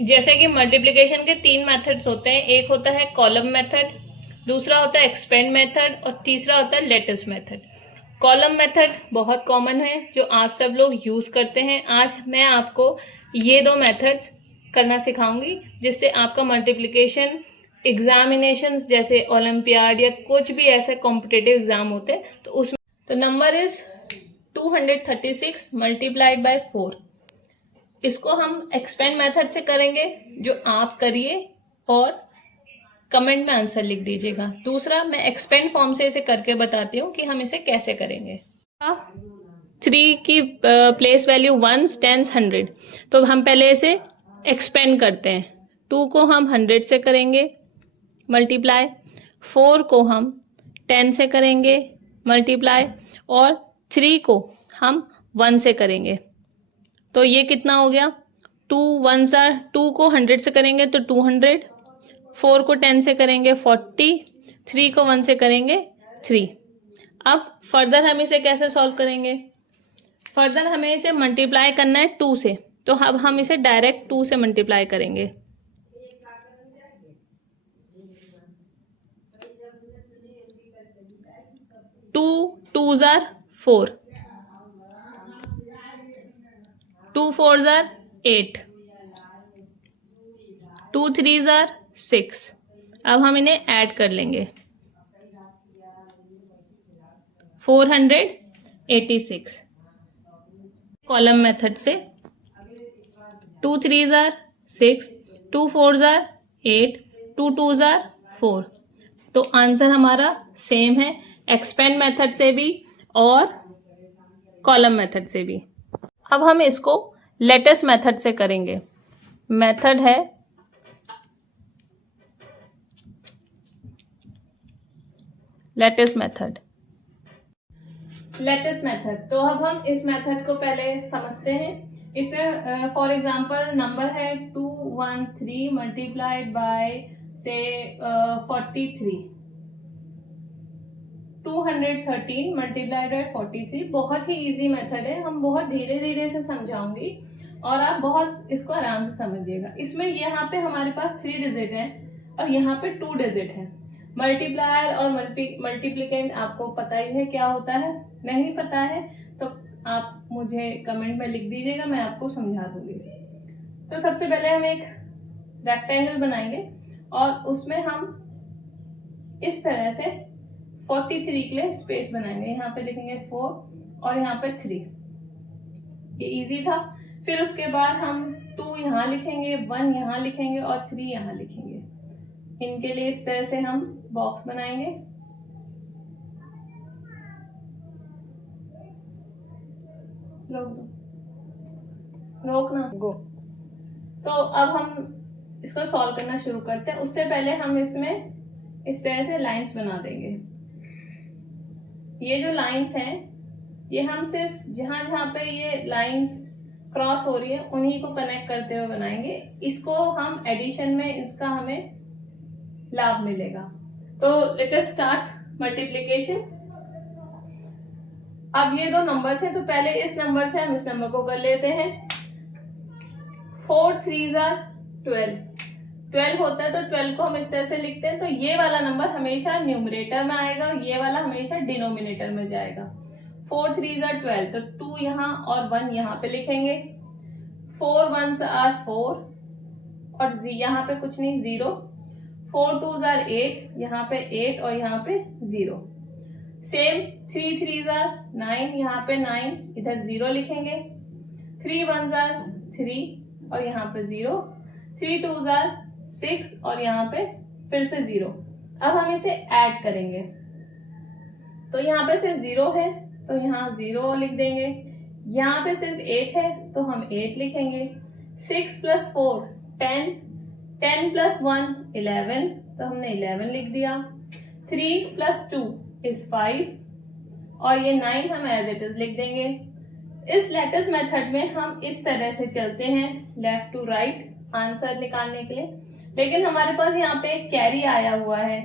जैसे कि मल्टीप्लिकेशन के 3 मेथड्स होते हैं, एक होता है कॉलम मेथड, दूसरा होता है एक्सपेंड मेथड और तीसरा होता है लेटिस मेथड। कॉलम मेथड बहुत कॉमन है जो आप सब लोग यूज करते हैं। आज मैं आपको ये 2 मेथड्स करना सिखाऊंगी जिससे आपका मल्टीप्लिकेशन एग्जामिनेशंस जैसे ओलंपियाड या कुछ भी ऐसे कॉम्पिटिटिव एग्जाम होते हैं तो उसमें तो नंबर इज 236 मल्टीप्लाइड बाय 4। इसको हम एक्सपेंड मेथड से करेंगे जो आप करिए और कमेंट में आंसर लिख दीजिएगा। दूसरा मैं एक्सपेंड फॉर्म से इसे करके बताती हूँ कि हम इसे कैसे करेंगे। 3 की प्लेस वैल्यू 1 10 100, तो हम पहले इसे एक्सपेंड करते हैं। 2 को हम 100 से करेंगे मल्टीप्लाई, 4 को हम 10 से करेंगे मल्टीप्लाई और 3 को हम 1 से करेंगे। तो ये कितना हो गया, 2 1s are 2 को 100 से करेंगे तो 200, 4 को 10 से करेंगे 40, 3 को 1 से करेंगे 3। अब फर्दर हम इसे कैसे सॉल्व करेंगे? फर्दर हमें इसे मल्टीप्लाई करना है 2 से, तो अब हम इसे डायरेक्ट 2 से मल्टीप्लाई करेंगे। Two 2s are 4, 2 4s are 8, 2 3s are 6। अब हम इन्हें ऐड कर लेंगे 486 कॉलम मेथड से। 2 3s are 6, 2 4s are 8, 2 2s are 4। तो आंसर हमारा सेम है एक्सपेंड मेथड से भी और कॉलम मेथड से भी। अब हम इसको लेटिस मेथड से करेंगे। मेथड है लेटिस मेथड। लेटिस मेथड, तो अब हम इस मेथड को पहले समझते हैं। इसमें फॉर एग्जांपल नंबर है 213 मल्टीप्लाइड बाय से 43, 213 मल्टीप्लाइड बाय 43। बहुत ही इजी मेथड है, हम बहुत धीरे धीरे से समझाऊंगी और आप बहुत इसको आराम से समझिएगा। इसमें यहाँ पे हमारे पास 3 डिजिट है और यहाँ पे 2 डिजिट है। मल्टीप्लायर और मल्टीप्लिकेंट आपको पता ही है क्या होता है, नहीं पता है तो आप मुझे कमेंट में लिख दीजिएगा, मैं आपको समझा दूंगी। तो सबसे पहले हम एक रेक्टेंगल बनाएंगे और उसमें हम इस तरह से 43 के लिए स्पेस बनाएंगे। यहाँ पे लिखेंगे 4 और यहाँ पे 3, ये इजी था। फिर उसके बाद हम 2 यहाँ लिखेंगे, 1 यहाँ लिखेंगे और 3 यहाँ लिखेंगे। इनके लिए इस तरह से हम बॉक्स बनाएंगे। रोकना गो। तो अब हम इसको सॉल्व करना शुरू करते हैं। उससे पहले हम इसमें इस तरह से लाइंस बना देंगे। ये जो लाइंस हैं ये हम सिर्फ जहां जहां पे ये लाइंस क्रॉस हो रही है उन्हीं को कनेक्ट करते हुए बनाएंगे। इसको हम एडिशन में इसका हमें लाभ मिलेगा। तो लेट अस स्टार्ट मल्टीप्लिकेशन। अब ये 2 नंबर्स हैं तो पहले इस नंबर से हम इस नंबर को कर लेते हैं। 4 3s are 12, 12 होता है तो 12 को हम इस तरह से लिखते हैं। तो ये वाला नंबर हमेशा न्यूमरेटर में आएगा, ये वाला हमेशा डिनोमिनेटर में जाएगा। 4 3s are 12, तो 2 यहाँ और 1 यहाँ पे लिखेंगे। 4 1s are 4 और यहाँ पे कुछ नहीं 0। 4 2s are 8, यहाँ पे 8 और यहाँ पे 0। सेम 3 3s are 9, यहाँ पे 9 इधर 0 लिखेंगे। 3 1s are 3 और यहाँ पे 0। 3 2s are 6 और यहाँ पे फिर से 0। अब हम इसे ऐड करेंगे तो यहाँ पे सिर्फ 0 है तो यहाँ 0 लिख देंगे। यहाँ पे सिर्फ 8 है तो हम 8 लिखेंगे। 6 + 4 10, 10 + 1 11, तो हमने 11 लिख दिया। 3 + 2 is 5 और ये 9 हम एज इट इज लिख देंगे। इस लेटिस मेथड में हम इस तरह से चलते हैं लेफ्ट टू राइट आंसर निकालने के लिए, लेकिन हमारे पास यहाँ पे एक कैरी आया हुआ है,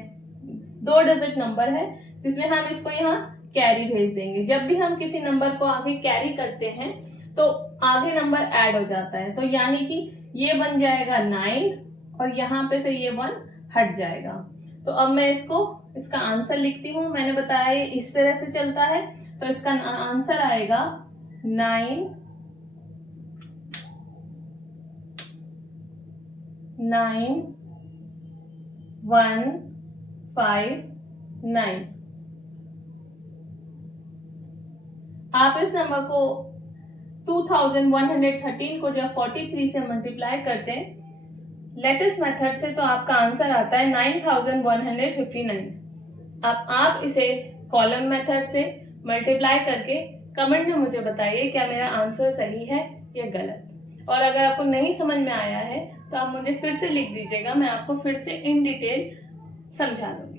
2 डिजिट नंबर है जिसमें हम इसको यहाँ कैरी भेज देंगे। जब भी हम किसी नंबर को आगे कैरी करते हैं तो आगे नंबर ऐड हो जाता है, तो यानी कि ये बन जाएगा 9 और यहाँ पे से ये 1 हट जाएगा। तो अब मैं इसका आंसर लिखती हूँ। मैंने बताया ये इस तरह से चलता है, तो इसका आंसर आएगा 9 9 1 5 9। आप इस नंबर को 2113 को जब 43 से मल्टीप्लाई करते हैं लेटेस्ट मेथड से, तो आपका आंसर आता है 9159। अब आप इसे कॉलम मेथड से मल्टीप्लाई करके कमेंट में मुझे बताइए क्या मेरा आंसर सही है या गलत। और अगर आपको नहीं समझ में आया है तो आप मुझे फिर से लिख दीजिएगा, मैं आपको फिर से इन डिटेल समझा दूंगी।